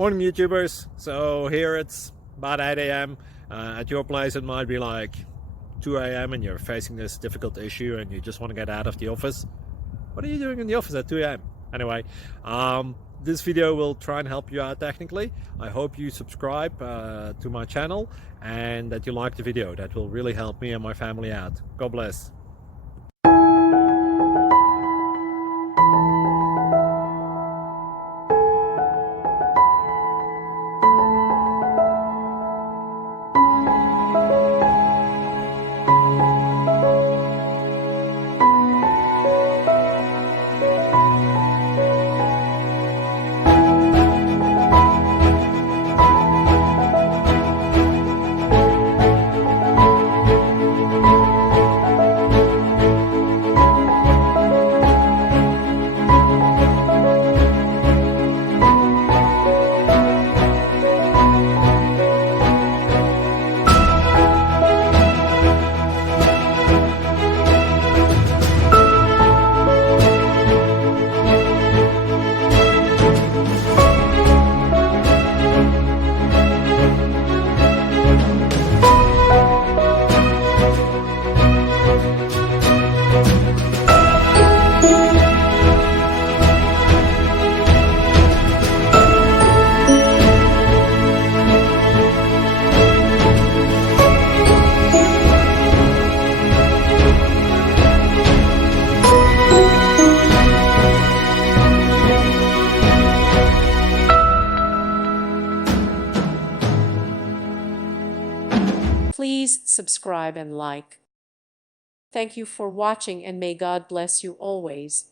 Morning YouTubers. So here it's about 8 a.m. At your place it might be like 2 a.m. and you're facing this difficult issue and you just want to get out of the office. What are you doing in the office at 2 a.m.? Anyway, this video will try and help you out technically. I hope you subscribe to my channel and that you like the video. That will really help me and my family out. God bless. Please subscribe and like. Thank you for watching and may God bless you always.